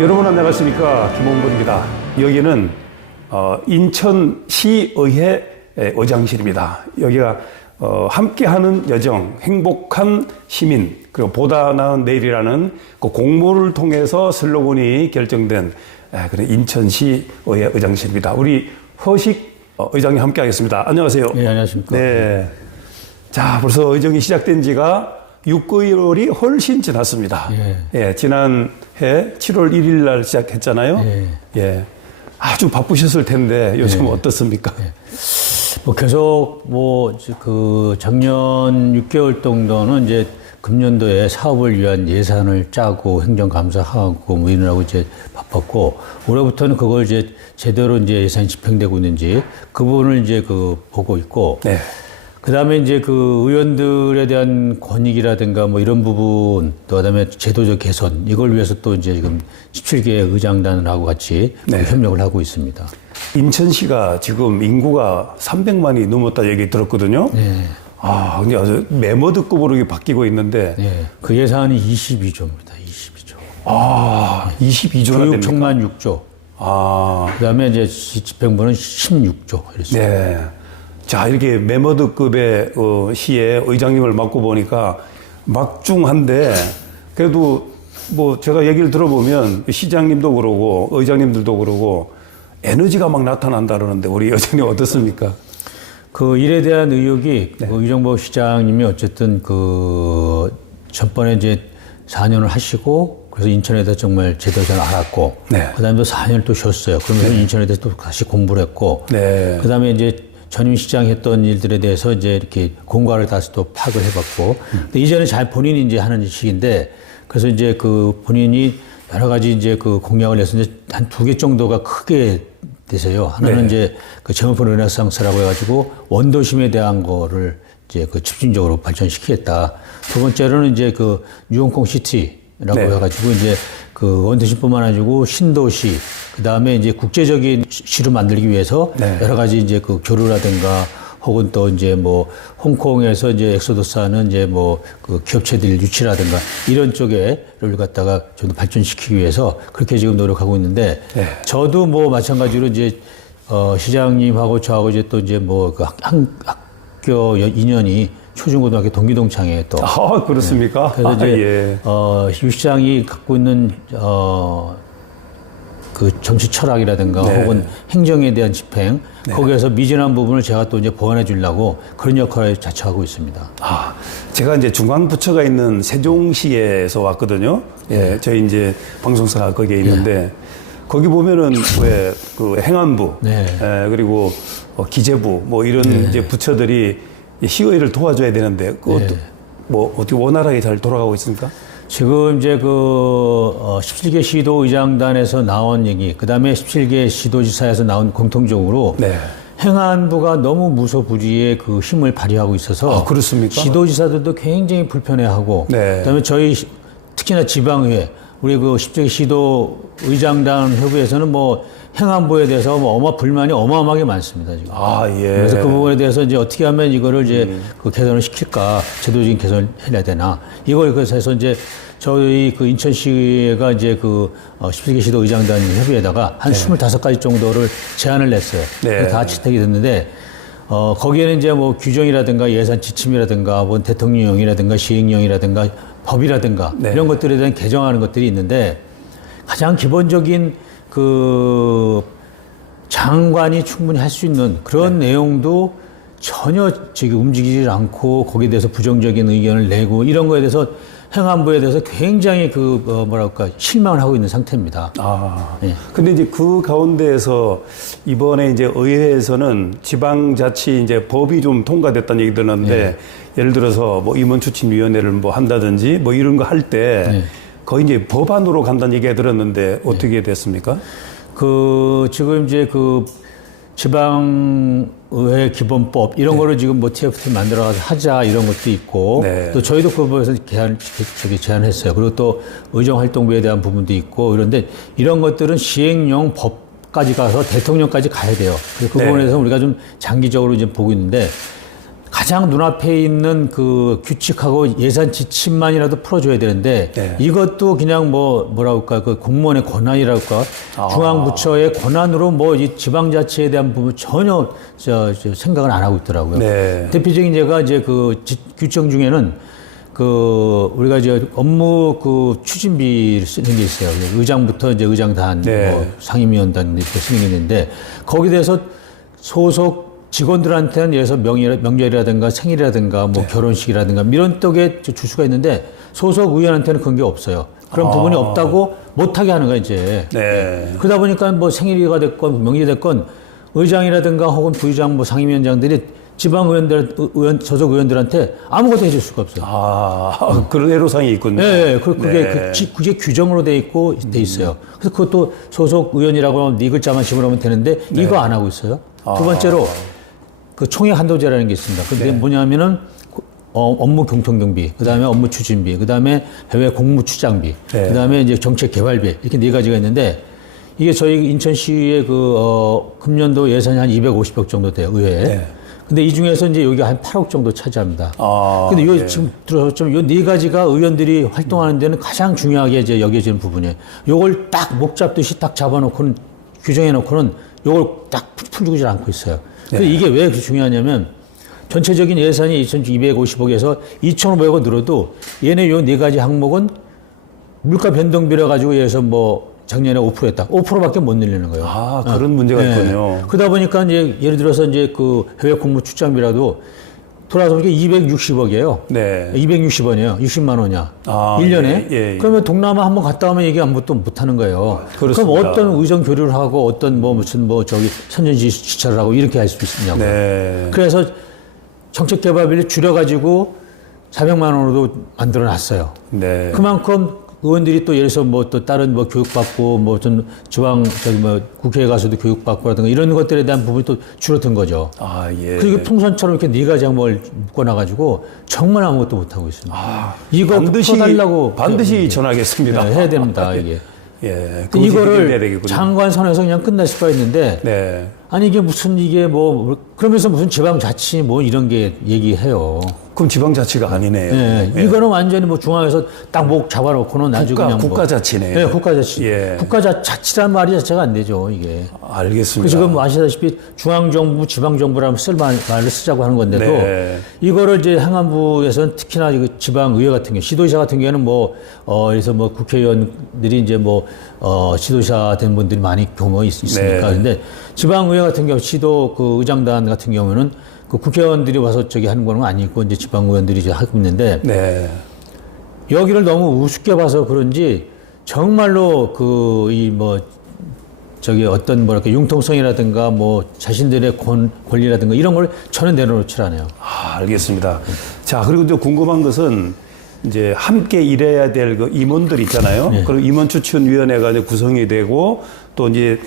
여러분 안녕하십니까, 김홍근입니다. 여기는 인천시의회 의장실입니다. 여기가 함께하는 여정, 행복한 시민, 그리고 보다 나은 내일이라는 그 공모를 통해서 슬로건이 결정된 그런 인천시의회 의장실입니다. 우리 허식 의장님 함께하겠습니다. 안녕하세요. 네, 안녕하십니까. 네. 자, 벌써 의정이 시작된 지가 6개월이 훨씬 지났습니다. 예, 지난해 7월 1일 날 시작했잖아요. 예. 아주 바쁘셨을 텐데 요즘 어떻습니까? 뭐 계속 작년 6개월 정도는 이제 금년도에 사업을 위한 예산을 짜고 행정감사하고 뭐 이러느라고 이제 바빴고, 올해부터는 그걸 이제 제대로 이제 예산이 집행되고 있는지 그 부분을 이제 보고 있고, 네. 그 다음에 이제 의원들에 대한 권익이라든가 뭐 이런 부분, 또 그다음에 제도적 개선, 이걸 위해서 또 이제 지금 17개 의장단하고 같이 협력을 하고 있습니다. 인천시가 지금 인구가 300만이 넘었다 얘기 들었거든요. 네. 아, 근데 아주 메머드급으로 바뀌고 있는데. 네. 그 예산이 22조입니다. 22조. 아, 22조나 교육 됩니까? 천만 6조. 아. 그 다음에 이제 집행부는 16조. 이랬습니다. 네. 자, 이렇게 메머드급의 시의 의장님을 맡고 보니까 막중한데, 그래도 뭐 제가 얘기를 들어보면 시장님도 그러고 의장님들도 그러고 에너지가 막 나타난다 그러는데 우리 의장님 어떻습니까? 그 일에 대한 의욕이 이정복 시장님이 어쨌든 전번에 이제 4년을 하시고, 그래서 인천에 대해서 정말 제대로 잘 알았고, 그 다음에 또 4년을 또 쉬었어요. 그러면서 인천에 대해서 또 다시 공부를 했고, 그 다음에 이제 전임 시장 했던 일들에 대해서 이제 이렇게 공과를 다시 또 파악을 해봤고, 근데 이제는 잘 본인이 이제 하는 시기인데, 그래서 이제 본인이 여러 가지 이제 공약을 내서 이제 한 2개 정도가 크게 되세요. 하나는 이제 제목포 르네상스라고 해가지고 원도심에 대한 거를 이제 집중적으로 발전시키겠다. 두 번째로는 이제 뉴홍콩 시티라고 해가지고 이제 원도심뿐만 아니고 신도시, 그 다음에 이제 국제적인 시를 만들기 위해서 여러 가지 이제 교류라든가 혹은 또 이제 홍콩에서 이제 엑소더스하는 이제 기업체들 유치라든가 이런 쪽에를 갖다가 좀 더 발전시키기 위해서 그렇게 지금 노력하고 있는데, 저도 마찬가지로 이제 시장님하고 저하고 이제 또 이제 학교 인연이 초중고등학교 동기동창회 또. 아, 그렇습니까? 그래서 이제 유 시장이 갖고 있는 정치 철학이라든가 혹은 행정에 대한 집행, 거기에서 미진한 부분을 제가 또 이제 보완해 주려고 그런 역할을 자처하고 있습니다. 아, 제가 이제 중앙부처가 있는 세종시에서 왔거든요. 예, 저희 이제 방송사가 거기에 있는데, 거기 보면은 왜 행안부, 그리고 기재부 뭐 이런 이제 부처들이 시의회를 도와줘야 되는데, 그것도 어떻게 원활하게 잘 돌아가고 있습니까? 지금 이제 17개 시도 의장단에서 나온 얘기, 그 다음에 17개 시도지사에서 나온 공통적으로 행안부가 너무 무소부지의 힘을 발휘하고 있어서. 아, 그렇습니까? 시도지사들도 굉장히 불편해하고, 그다음에 저희 특히나 지방의회, 우리 17개 시도 의장단 협의회에서는 행안부에 대해서 불만이 어마어마하게 많습니다, 지금. 아, 예. 그래서 그 부분에 대해서 이제 어떻게 하면 이거를 이제 개선을 시킬까, 제도적인 개선을 해야 되나, 이걸 그래서 해서 이제 저희 인천시가 이제 17개 시도 의장단 협의회에다가 한 25가지 정도를 제안을 냈어요. 다 채택이 됐는데, 거기에는 이제 규정이라든가 예산 지침이라든가 대통령령이라든가 시행령이라든가 법이라든가 이런 것들에 대한 개정하는 것들이 있는데, 가장 기본적인 장관이 충분히 할 수 있는 그런 내용도 전혀 지금 움직이지 않고, 거기에 대해서 부정적인 의견을 내고 이런 거에 대해서 행안부에 대해서 굉장히 실망을 하고 있는 상태입니다. 아. 근데 이제 그 가운데에서 이번에 이제 의회에서는 지방자치 이제 법이 좀 통과됐다는 얘기 들었는데, 예를 들어서 임원추천위원회를 한다든지 이런 거 할 때 거의 이제 법안으로 간다는 얘기가 들었는데 어떻게 됐습니까? 지금 이제 지방의회 기본법 이런 거를 지금 TFT 만들어가서 하자 이런 것도 있고, 또 저희도 그 부분에서 제안했어요. 그리고 또 의정활동부에 대한 부분도 있고, 그런데 이런 것들은 시행령 법까지 가서 대통령까지 가야 돼요. 그래서 그 부분에서 우리가 좀 장기적으로 이제 보고 있는데, 가장 눈앞에 있는 그 규칙하고 예산 지침만이라도 풀어줘야 되는데 네. 이것도 그냥 뭐라 할까 그 공무원의 권한이랄까 중앙부처의 권한으로 뭐 이 지방자치에 대한 부분 전혀 저 생각을 안 하고 있더라고요. 네. 대표적인 제가 이제 그 규정 중에는 그 우리가 이제 업무 그 추진비를 쓰는 게 있어요. 의장부터 이제 의장단, 네. 뭐 상임위원단 이렇게 쓰는 게 있는데 거기에 대해서 소속 직원들한테는 예를 들어서 명절이라든가 생일이라든가 뭐 결혼식이라든가 이런 떡에 줄 수가 있는데 소속 의원한테는 그런 게 없어요. 그런 부분이 없다고 못하게 하는 거야 이제. 네. 그러다 보니까 뭐 생일이가 됐건 명절이 됐건 의장이라든가 혹은 부의장 뭐 상임위원장들이 소속 의원들한테 아무것도 해줄 수가 없어요. 그런 애로사항이 있군요. 네, 그게 규정으로 돼 있고 돼 있어요. 그래서 그것도 소속 의원이라고 하면 네 글자만 집어넣으면 되는데 이거 안 하고 있어요. 두 번째로 그 총회 한도제라는 게 있습니다. 근데 뭐냐면은 업무 경통경비, 그 다음에 업무 추진비, 그 다음에 해외 공무 출장비, 그 다음에 이제 정책 개발비 이렇게 네 가지가 있는데 이게 저희 인천시의 금년도 예산이 한 250억 정도 돼요 의회에. 네. 근데 이 중에서 이제 여기가 한 8억 정도 차지합니다. 근데 요 지금 들어서 요 네 가지가 의원들이 활동하는 데는 가장 중요하게 이제 여겨지는 부분이에요. 요걸 딱 목 잡듯이 딱 잡아놓고는 규정해 놓고는 요걸 딱 풀주지 않고 있어요. 근데 이게 왜 그렇게 중요하냐면 전체적인 예산이 2,250억에서 2,500억 늘어도 얘네 요 네 가지 항목은 물가 변동비라 가지고 예서 뭐 작년에 5% 했다. 5%밖에 못 늘리는 거예요. 그런 문제가 있군요. 그러다 보니까 이제 예를 들어서 이제 그 해외 공무 출장비라도 돌아서 보니까 260억이에요. 네. 260원이에요. 60만 원이야. 1년에. 예. 그러면 동남아 한번 갔다 오면 얘기 아무것도 못 하는 거예요. 그렇습니다. 그럼 어떤 의정 교류를 하고 어떤 무슨 선전지 지차를 하고 이렇게 할 수 있느냐고. 네. 그래서 정책 개발비를 줄여가지고 400만 원으로도 만들어 놨어요. 네. 그만큼 의원들이 또 예를 들어서 뭐 또 다른 뭐 교육받고 뭐 좀 지방 국회에 가서도 교육받고라든가 이런 것들에 대한 부분이 또 줄어든 거죠. 예. 그리고 풍선처럼 이렇게 네 가지 항목을 묶어놔가지고 정말 아무것도 못 하고 있습니다. 이거 반드시 전하겠습니다. 네, 해야 됩니다 이게. 예. 이거를 장관 선에서 그냥 끝날 수가 있는데. 네. 아니 이게 그러면서 무슨 지방자치 뭐 이런 게 얘기해요. 그럼 지방자치가 아니네요. 네, 예. 이거는 완전히 뭐 중앙에서 딱 목 잡아놓고는 아주 그냥 국가자치네요. 네, 국가자치. 예. 국가자치라는 말이 자체가 안 되죠, 이게. 알겠습니다. 지금 아시다시피 중앙정부, 지방정부라면 말을 쓰자고 하는 건데도 네. 이거를 이제 행안부에서는 특히나 지방의회 같은 경우, 시도지사 같은 경우에는 그래서 국회의원들이 이제 지도자 된 분들이 많이 경우가 있으니까. 네. 그런데 지방의회 같은 경우, 시도 의장단 같은 경우는 국회의원들이 와서 하는 거는 아니고 이제 지방의원들이 이제 하고 있는데 네. 여기를 너무 우습게 봐서 그런지 정말로 어떤 융통성이라든가 자신들의 권리라든가 이런 걸 전혀 내려놓지 않아요. 알겠습니다. 자, 그리고 또 궁금한 것은 이제 함께 일해야 될 임원들 있잖아요. 네. 그리고 임원추천위원회가 이제 구성이 되고 또 이제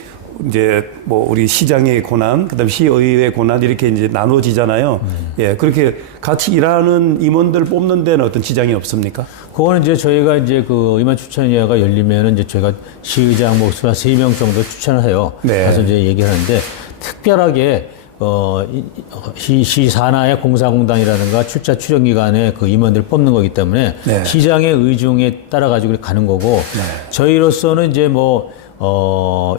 우리 시장의 권한, 그다음 시의회의 권한 이렇게 이제 나눠지잖아요. 예, 그렇게 같이 일하는 임원들 뽑는 데는 어떤 지장이 없습니까? 그거는 이제 저희가 임원 추천위회가 열리면은 이제 저희가 시의장 목수가 3명 정도 추천을 해요. 네. 가서 이제 얘기를 하는데 특별하게 시 산하의 공사공단이라든가 출자 출연기관의 임원들을 뽑는 거기 때문에 네. 시장의 의중에 따라 가지고 가는 거고 네. 저희로서는 이제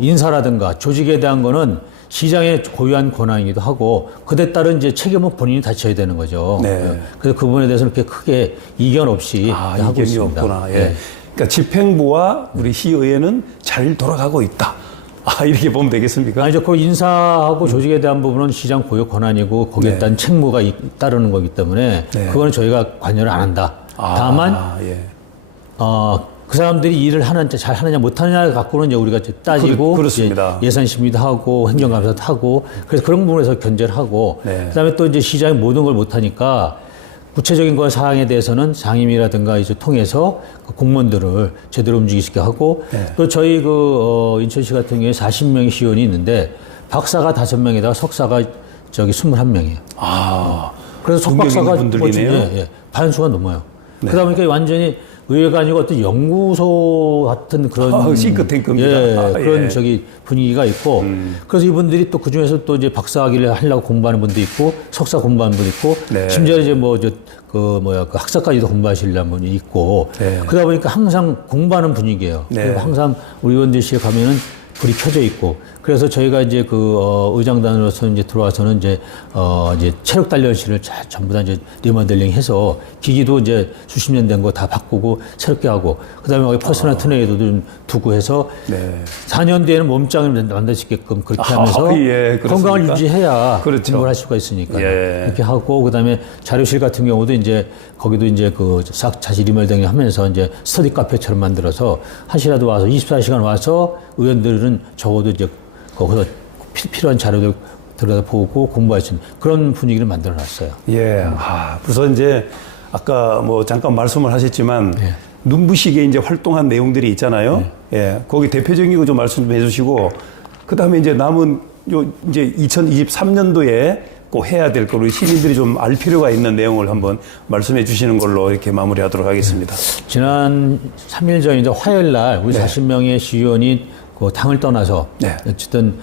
인사라든가 조직에 대한 거는 시장의 고유한 권한이기도 하고 그에 따른 이제 책임은 본인이 다 져야 되는 거죠. 네. 그래서 그 부분에 대해서는 그렇게 크게 이견 없이 하고 이견이 있습니다. 없구나. 예. 네. 그러니까 집행부와 우리 시의회는 잘 돌아가고 있다. 이렇게 보면 되겠습니까? 아니죠. 그 인사하고 조직에 대한 부분은 시장 고유 권한이고 거기에 네. 따른 책무가 따르는 거기 때문에 네. 그거는 저희가 관여를 안 한다. 다만 예. 그 사람들이 일을 잘 하느냐 못하느냐 갖고는 이제 우리가 따지고 그렇습니다. 예산 심의도 하고 행정감사도 하고 그래서 그런 부분에서 견제를 하고 네. 그다음에 또 이제 시장이 모든 걸 못하니까 구체적인 사항에 대해서는 상임위라든가 이제 통해서 공무원들을 제대로 움직이게 하고 네. 또 저희 인천시 같은 경우에 40명의 시의원이 있는데 박사가 5명에다가 석사가 21명이에요. 그래서 석박사가 분들이네요. 반수가 넘어요. 네. 그러다 보니까 완전히 의회가 아니고 어떤 연구소 같은 그런 싱크탱크입니다. 예, 그런 저기 분위기가 있고 그래서 이분들이 또 그중에서 또 이제 박사학위를 하려고 공부하는 분도 있고 석사 공부하는 분도 있고 네. 심지어 이제 그 학사까지도 공부하시려는 분이 있고 그러다 보니까 항상 공부하는 분위기예요. 그리고 항상 우리 의원들실에 가면은 불이 켜져 있고 그래서 저희가 이제 의장단으로서 이제 들어와서는 이제 체력 단련실을 전부 다 이제 리모델링 해서 기기도 이제 수십 년 된 거 다 바꾸고 새롭게 하고 그다음에 거기 퍼스널 트레이너도 좀 두고 해서 4년 뒤에는 몸짱을 만들 수 있게끔 그렇게 하면서 건강을 유지해야 공부를 할 수가 있으니까 이렇게 하고 그다음에 자료실 같은 경우도 이제 거기도 이제 싹 다시 리모델링 하면서 이제 스터디 카페처럼 만들어서 한시라도 와서 24시간 와서 의원들은 적어도 이제 거기서 필요한 자료들 들여다보고 공부할 수 있는 그런 분위기를 만들어놨어요. 예. 그래서 이제 아까 뭐 잠깐 말씀을 하셨지만 눈부시게 이제 활동한 내용들이 있잖아요. 예. 거기 대표적인 거 좀 말씀 좀 해주시고 그 다음에 이제 남은 이제 2023년도에 꼭 해야 될 거로 시민들이 좀 알 필요가 있는 내용을 한번 말씀해 주시는 걸로 이렇게 마무리하도록 하겠습니다. 지난 3일 전이죠. 화요일 날 우리 40명의 시의원이 그 당을 떠나서 어쨌든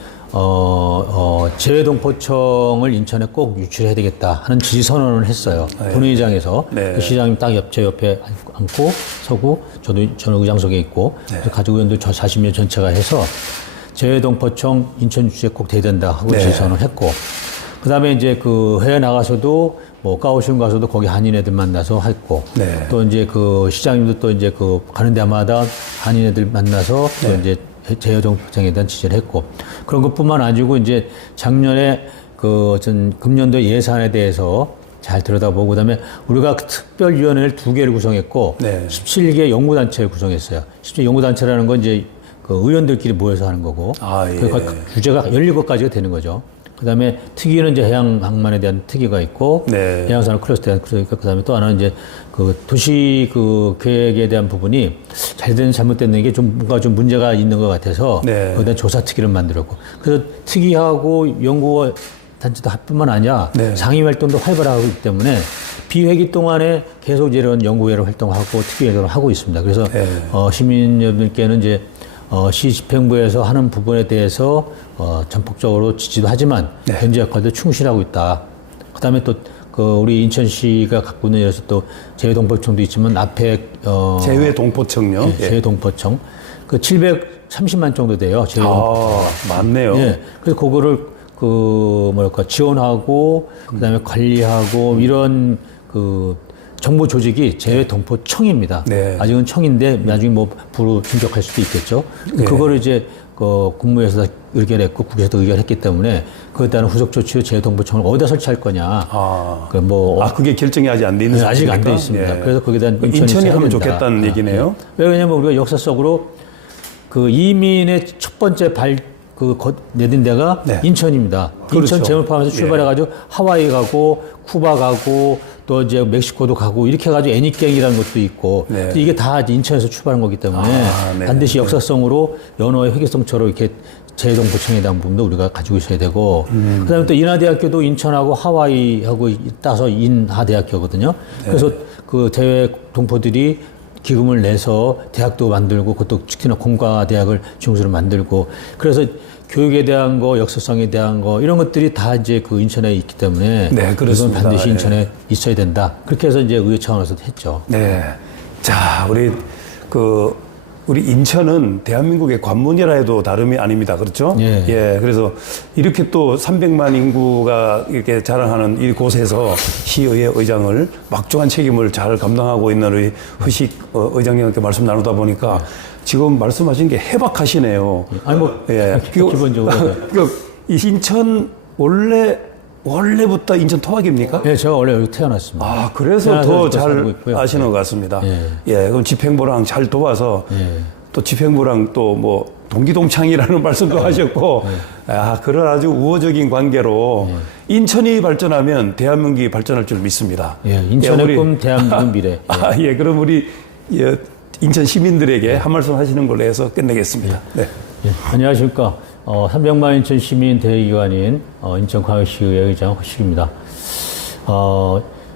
재외동포청을 인천에 꼭 유치해야 되겠다 하는 지지 선언을 했어요. 본회의장에서 그 시장님 딱 제 옆에 앉고 서고 저는 의장석에 있고 그래서 가족 의원들 저 40명 전체가 해서 재외동포청 인천 유치에 꼭 돼야 된다 하고 지지 선언을 했고 그다음에 이제 해외 나가서도 뭐 까오슝 가서도 거기 한인 애들 만나서 했고 또 이제 시장님도 또 이제 가는 데마다 한인 애들 만나서 또 이제 재외동포청에 대한 지지를 했고 그런 것뿐만 아니고 이제 작년에 금년도 예산에 대해서 잘 들여다보고 그다음에 우리가 특별위원회를 2개를 구성했고 17개 연구단체를 구성했어요. 17개 연구단체라는 건 이제 의원들끼리 모여서 하는 거고 주제가 17가지가 되는 거죠. 그다음에 특위는 이제 해양항만에 대한 특위가 있고 해양산업 클러스터에 대한 클러스터가 그다음에 또 하나는 이제 도시 계획에 대한 부분이 잘 되는 잘못되는 게 뭔가 좀 문제가 있는 것 같아서 거기에 대한 조사 특위를 만들었고 그래서 특위하고 연구 단체도 합뿐만 아니라 상임 활동도 활발하고 있기 때문에 비회기 동안에 계속 이런 연구회를 활동하고 특위 활동을 하고 있습니다. 그래서 시민 여러분들께는 이제 시 집행부에서 하는 부분에 대해서 전폭적으로 지지도 하지만 현재 역할도 충실하고 있다. 그다음에 또 우리 인천시가 갖고 있는 예를 들어서 또 재외동포청도 있지만 앞에 재외동포청요. 재외동포청 730만 정도 돼요. 많네요. 그래서 그거를 지원하고 그다음에 관리하고 이런 정보 조직이 재외동포청입니다. 아직은 청인데 나중에 뭐 부로 진격할 수도 있겠죠. 그거를 이제 국무에서 의결했고 국회에서도 의결했기 때문에 그에 따른 후속 조치로 재외동포청을 어디다 설치할 거냐. 그게 결정이 아직 안 돼 있는 아직 안 돼 있습니다. 그래서 거기에 대한 인천이 하면 좋겠다는 얘기네요. 왜냐하면 우리가 역사적으로 이민의 첫 번째 내딘 데가 인천입니다. 인천 제물 포함해서 출발해가지고 하와이 가고 쿠바 가고 또 이제 멕시코도 가고 이렇게 해가지고 애니깽이라는 것도 있고 이게 다 인천에서 출발한 거기 때문에 반드시 역사성으로 연어의 회계성처럼 이렇게 재외동포청에 대한 부분도 우리가 가지고 있어야 되고 그다음에 또 인하대학교도 인천하고 하와이하고 따서 인하대학교거든요. 그래서 재외동포들이 기금을 내서 대학도 만들고 그것도 특히나 공과대학을 중심으로 만들고 그래서 교육에 대한 거, 역사성에 대한 거 이런 것들이 다 이제 인천에 있기 때문에 이건 반드시 인천에 있어야 된다. 그렇게 해서 이제 의회 차원에서 했죠. 자, 우리 인천은 대한민국의 관문이라 해도 다름이 아닙니다. 그렇죠? 그래서 이렇게 또 300만 인구가 이렇게 자랑하는 이곳에서 시의회 의장을 막중한 책임을 잘 감당하고 있는 우리 허식 의장님께 말씀 나누다 보니까 지금 말씀하신 게 해박하시네요. 기본적으로. 인천 원래부터 인천 토박입니까? 네, 제가 원래 여기 태어났습니다. 그래서 더 잘 아시는 것 같습니다. 그럼 집행부랑 잘 도와서 또 집행부랑 또 뭐 동기동창이라는 말씀도 하셨고, 그런 아주 우호적인 관계로 인천이 발전하면 대한민국이 발전할 줄 믿습니다. 인천의 꿈, 대한민국 미래. 그럼 우리 인천 시민들에게 한 말씀 하시는 걸로 해서 끝내겠습니다. 안녕하십니까. 300만 인천 시민 대의기관인 인천광역시의회 의장 허식입니다.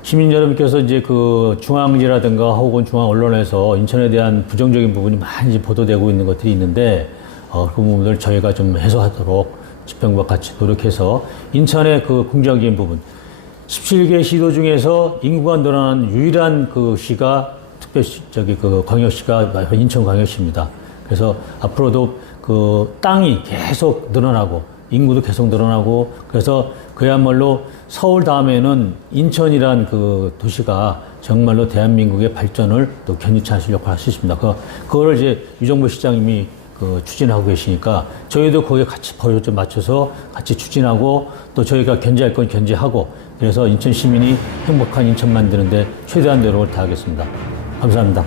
시민 여러분께서 이제 그 중앙지라든가 혹은 중앙 언론에서 인천에 대한 부정적인 부분이 많이 이제 보도되고 있는 것들이 있는데, 그 부분을 저희가 좀 해소하도록 집행부와 같이 노력해서 인천의 그 긍정적인 부분, 17개 시도 중에서 인구가 늘어난 유일한 그 시가 특별시, 그 광역시가 인천광역시입니다. 그래서 앞으로도 그 땅이 계속 늘어나고 인구도 계속 늘어나고 그래서 그야말로 서울 다음에는 인천이란 그 도시가 정말로 대한민국의 발전을 또 견인치 않을 역할을 할 수 있습니다. 그거를 이제 유정보 시장님이 그 추진하고 계시니까 저희도 거기에 같이 버릇 좀 맞춰서 같이 추진하고 또 저희가 견제할 건 견제하고 그래서 인천 시민이 행복한 인천 만드는데 최대한 노력을 다하겠습니다. 감사합니다.